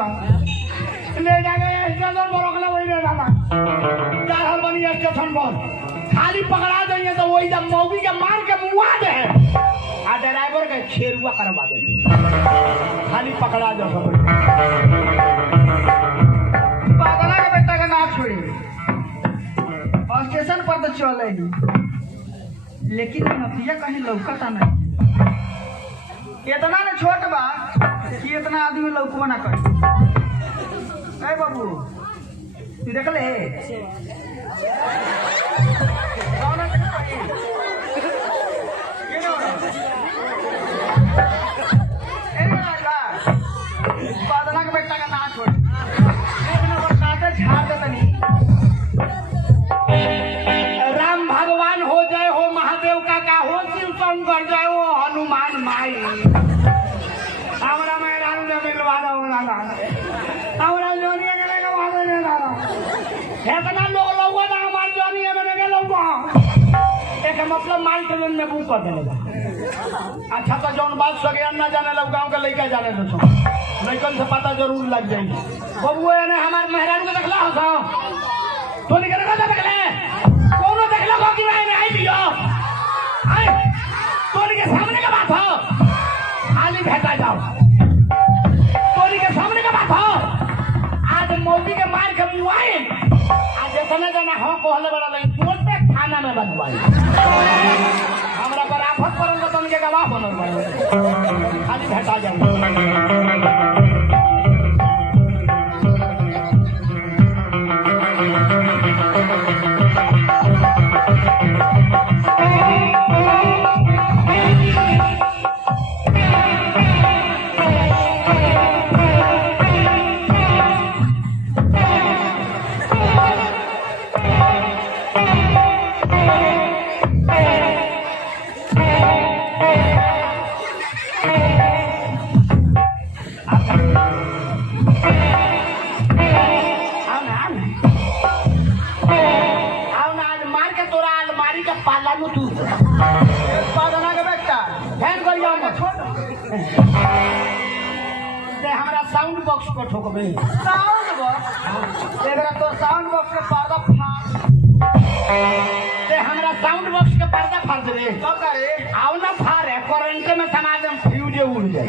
बा ले जाके स्टेशन पर रखले वही रे दादा जा रहल बनी स्टेशन पर खाली पकड़ा देंगे तो वही जब मौगी के मार के मुआ दे आ ड्राइवर के छेरुआ करवा दे खाली पकड़ा दो सब पागला के बेटा का ना छोड़ी स्टेशन पर तो चलेगी लेकिन नतिया कहीं लौकता नहीं इतना ना छोट बा कि इतना आदमी लौकबो ना करे ए बाबू तू देख ले कौन पादला के बेटा का ना छोड़ एक नंबर काटे झाड़ दे तनी राम भगवान हो जाए हो महादेव का हो शिव शंकर जाए हो हनुमान माई हमरा मैदान में मिलवा दो ना हमरा जोनिया के लगा वादे ने दादा इतना लोग ना हमार जोनिया में लगे लोग एक मतलब माल ट्रेन में बुक कर देले अच्छा तो जौन बात सगे ना जाने लोग गांव के लइका जाने तो लइकन से पता जरूर लग जाई बबुआ ने हमार मेहरान को देखला हो तो निकल का देखले कोनो देखला हो कि नहीं आई दियो आई तोरी के सामने का बात हो खाली भेटा जाओ तोरी के सामने का बात हो आज मौगी के मार के मुआई आज इतना जना हो कहले बड़ा नहीं तुरंत थाना में बनवाई हमरा पर आफत परल तो उनके गवाह बनल बा खाली भेटा जाओ हमारा साउंड बॉक्स को ठोकबे साउंड बॉक्स एकरा तो साउंड बॉक्स के पर्दा फाड़ ते हमरा साउंड बॉक्स के पर्दा फाड़ दे तो करे आओ ना फाड़े करंट में समाज में फ्यूज उड़ जाए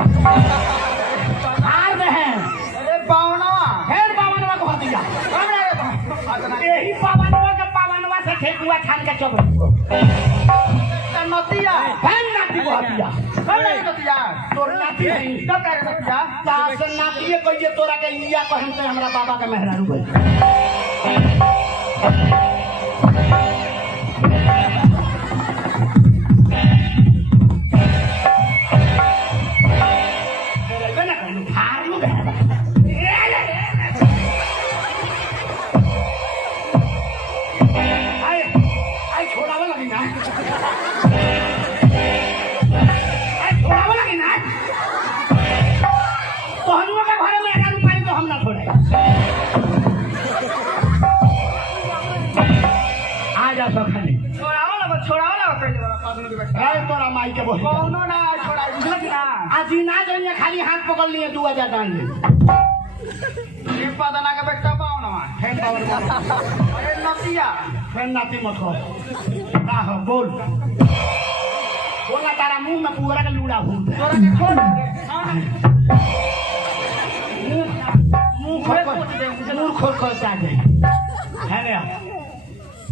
फाड़ दे अरे बावनवा फिर बावनवा को दिया हमरा यही पावनवा से ठेकुआ छान के चब नतिया फैन नाती को दिया हमरा नतिया तोर नाती नहीं तो करे नतिया तास नाती कहिए तोरा के इया कहन से हमरा बाबा के मेहरारू गई तेरे ना कहनु फारू दे आई छोड़ावा लगी ना तोरा माई के बोल कौनो ना छोड़ा बुझल ना आज ना जाइए खाली हाथ पकड़ लिए 2000 डाल ले ये पदना के बेटा पाओ ना है पावर अरे नतिया फिर नाती मत हो का हो बोल बोला तारा मुंह में पूरा का लूड़ा हूं तोरा के छोड़ मुंह खोल खोल जा दे है ना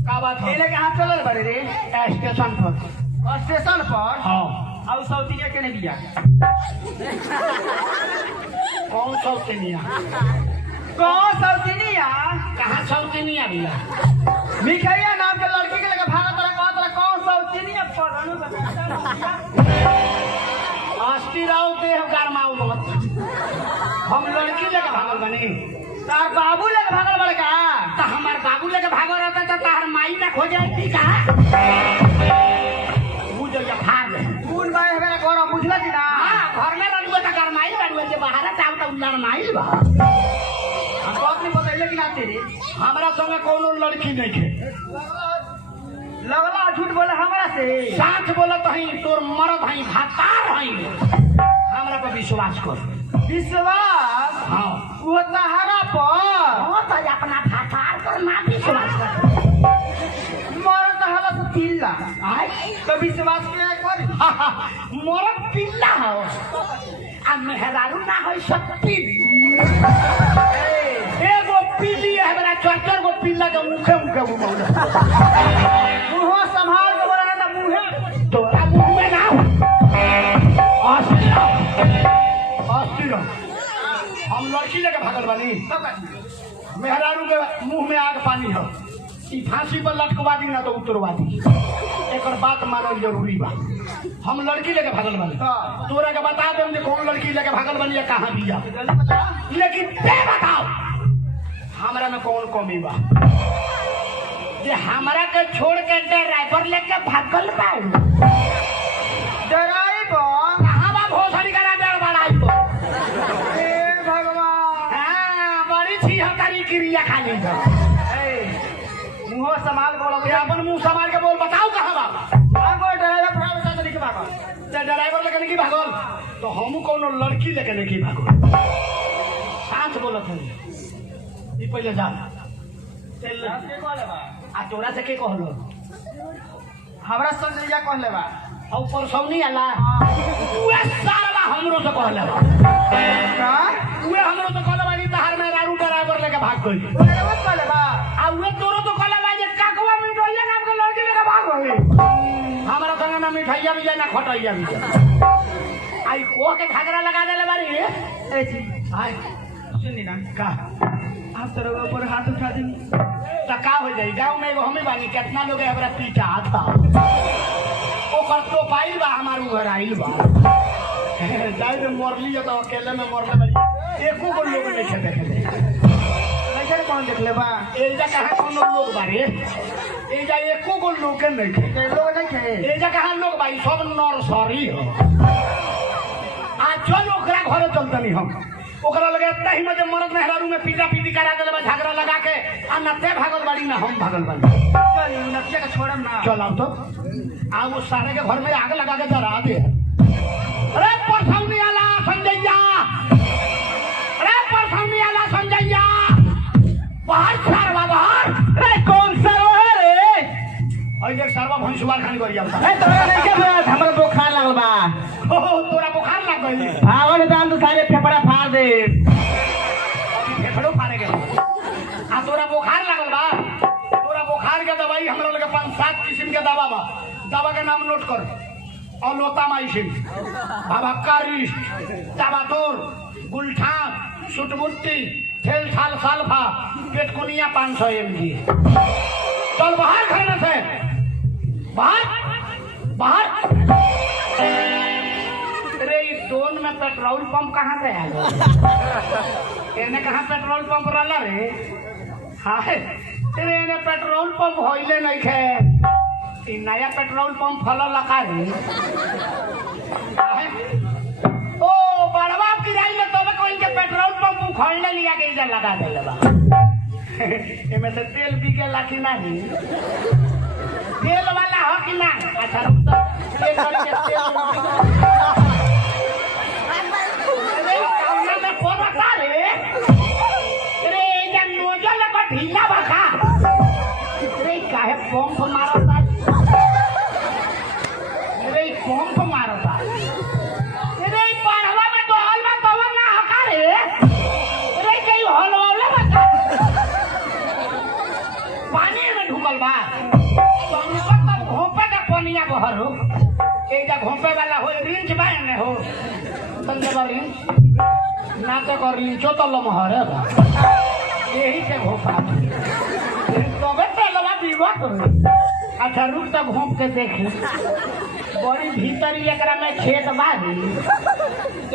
का बात है लेके हाथ चलल बड़े रे स्टेशन पर हां और सौतिनिया के ने बिया कौन सौतिनिया कहां सौतिनिया बिया मिखैया नाम के लड़की के लगे भागा तोरा कहत रहा कौन सौतिनिया पढ़नु अस्ती राव ते गरमाऊ मत हम लड़की लेके भागल बनी तार बाबू लेके भागल बड़का त हमार बाबू लेके भागल रहता त तार माई ना खो जाती का बुझल फाड़ ले कौन बाय हमारा घर बुझला कि ना हां घर में रहलुआ त गरमाई रहलुआ जे बाहर ताव त लड़माई बा हम तो अपनी बतैले कि ना तेरे हमरा संगे कोनो लड़की नहीं थे लगला झूठ बोले हमरा से साथ बोलत हई तोर मरद हई भातार हई हमरा पर विश्वास कर विश्वास हां वो सहारा पर हो तो अपना भातार पर ना विश्वास कर मरत हला तो पिल्ला आय तो विश्वास क्या कर मरत पिल्ला हो आ मेहरारू ना हो शक्ति एगो पिल्ली है बड़ा चार गो पिल्ला के मुखे मुखे घुमाउला मुंह संभाल के बोला ना मुंह तोरा मुंह में ना अस्थिर हम लड़की लेके भागल बानी मेहरारू के मुंह में आग पानी है ई फांसी पर लटकवा दी ना तो उतरवा दी एक बात मानल जरूरी बा हम लड़की लेके भागल बानी तोरा के बता देम जे कौन लड़की लेके भागल बानी या कहाँ बिया लेकिन ते बताओ हमरा में कौन कमी बा जे हमरा के छोड़ के ड्राइवर लेके भागल बा ड्राइवर कहां बा भोसड़ी करा डर बड़ाई हे भगवान हां बड़ी छी हकारी क्रिया खाली है मुंह संभाल के बोलो अपन मुंह संभाल के बोल बताओ कहाँ बा आगो ड्राइवर प्राण से लेके भागल ते ड्राइवर लेके नहीं भागल तो हम कोनो लड़की लेके नहीं भागल शांत बोलत है ई पहले जा चल के कहले बा आ तोरा से के कहलो हमरा संग जा कहले बा और परसौनी आला उए सारा हमरो से कहले बा का उए हमरो से कहले बा कि तहार में रारू ड्राइवर लेके भाग गई ड्राइवर कहले बा आ उए तोरो तो कहले बा जे काकवा मिठैया नाम के लड़की लेके भाग गई हमरा संग ना मिठैया भी जाए ना खटैया भी जाए आई को के घाघरा लगा देले बारी ए जी हाय सुनी ना का आप तेरे ऊपर हाथ उठा दी तो का हो जाई गांव में एगो हमें बानी कितना लोग हमरा पीछा आता ओकर तो पाइल बा हमार घर आइल बा जाई में मरली तो अकेले में मरले बारी एको को लोग नहीं खेते खेते नहीं कौन देख ले बा एजा कहां कोनो लोग बारे एजा एको को लोग नहीं खेते लोग नहीं खेते एजा कहां लोग भाई सब नर्सरी हो आज चल ओकरा घरे चलतनी हम ओकरा लगे इतना ही मजे मरद मेहरारू में पीटा पीटी करा देले बा झगड़ा लगा के आ नते भागल बाड़ी ना हम भागल बाड़ी चल नतिया के छोड़म ना चल आओ तो आ वो सारे के घर में आग लगा के जरा दे अरे परसौनी आला संजैया अरे परसौनी आला संजैया बाहर सरवा बाहर अरे कौन सरवा है रे और देख सरवा भैंसुवार खानी करिया ए तोरा नहीं के बात हमरा बुखार लागल बा ओ तोरा बुखार लाग गइल भागल दाम तो सारे फेफड़ा फाड़ दे फेफड़ो फाड़े के आ तोरा बुखार लागल बा तोरा बुखार के दवाई हमरा लगे 5-7 किस्म के दवा बा दवा के नाम नोट कर अलोतामाइसिन भाभक्कारिस्ट टाबाटोर गुलठान सुटबुट्टी थेल थाल साल्फा पेटकुनिया 500 mg चल बाहर खाने से बाहर बाहर अरे दोन में पेट्रोल पंप कहाँ से आ गया इन्हें कहाँ पेट्रोल पंप रहा रे हाँ अरे इन्हें पेट्रोल पंप होइले नहीं खे नया पेट्रोल पंप फल लगा रे ओ बड़वा किराई ले तो कोई के पेट्रोल पंप उखड़ने लिया के इधर लगा देले बा एमे से तेल बिके लाठी नहीं तेल वाला हो कि ना अच्छा रुक तो एक गाड़ी के तेल अरे में पोरता रे अरे ये नोजल का ढीला बखा अरे काहे पंप मारता अरे पंप मारता अरे पढ़वा में तो हल में तो ना हका रे अरे कई हल वाला बता पानी में ढुकल बा तो निकल घोंपे का पानिया बहर हो एक घोंपे वाला हो रिंच बा ने हो संजय रिंच ना तो कर रिंचो तो लमहर है यही से घोपा तबे तो लवा विवत हो अच्छा रुक तो घोंप के देखे बड़ी भीतरी एकरा में खेत बारी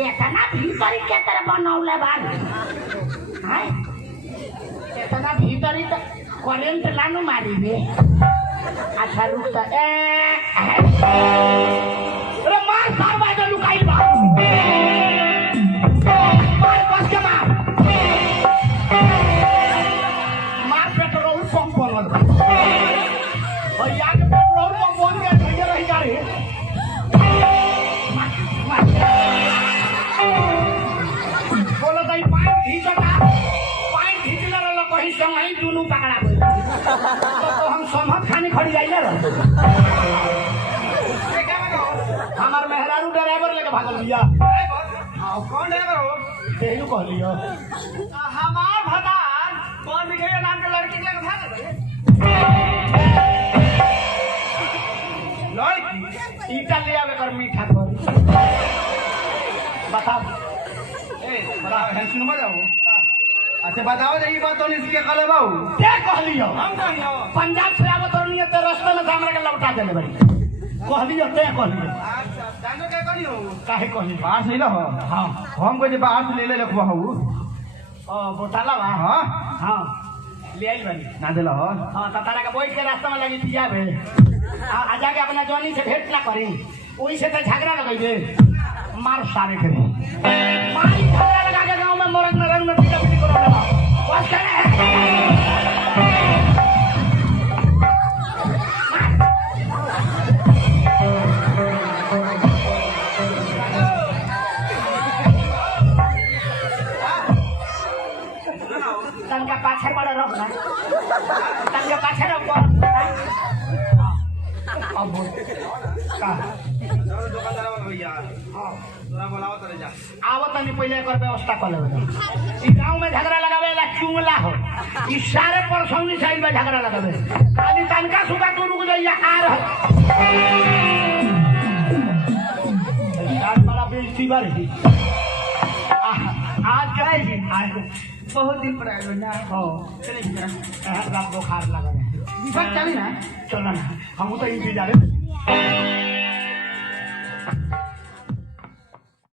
इतना भीतरी के तरह बनौले बारी हाय इतना भीतरी तो करेंट लानु मारी रे अच्छा रुक तो अरे मार सार बाजे लुकाई बा मार बस के मार पेट्रोल पंप बनल भैया के पेट्रोल पंप बन गया भैया रही जा रही बोलो तो पाइप घींचता तो हम समझ खानी खड़ी जाइए हमार मेहरारू ड्राइवर लेके भागल भैया कौन ड्राइवर हो? तेहू कह लियो हमार भदार कौन दिखे नाम के लड़की के भाग गए लड़की ईटा ले आवे कर मीठा कर बताओ बताओ है सुन बजाओ। अच्छा बताओ ये बात तो नहीं कले बाऊ क्या कह लियो हम कहियो पंजाब से आवत रहनी तो रास्ते में हमरा के लौटा देले बड़ी कह लियो ते कह लियो अच्छा जानो क्या करियो काहे कह लियो बाहर से रहो हां हम को जे बाहर से ले ले रखवा हूं बोतला बा हां हां ले आई बनी ना देला हो हां तारा के बैठ के रास्ते में लगी पिया बे आ जाके अपना जॉनी से भेंट ना करी ओही से तो झगड़ा लगाई दे मार सारे करे मारी झगड़ा लगा के गांव में मोरंग में रंग में पीटा पीटी करो लगा बस करे तनका पाछर बड़ा रख ना तनका पाछर रख अब बोल का आवत नहीं पहले एक व्यवस्था कर ले गाँव में झगड़ा लगावे ला चुंगला हो ई सारे परसौनी साइड में झगड़ा लगावे खाली तनका सुबह तो रुक जाइए आ रहा बड़ा बेइज्जती बारी आज क्या है आज बहुत दिन पर आए ना हो रात बुखार लगा है चली ना चलो ना हम तो इंतजार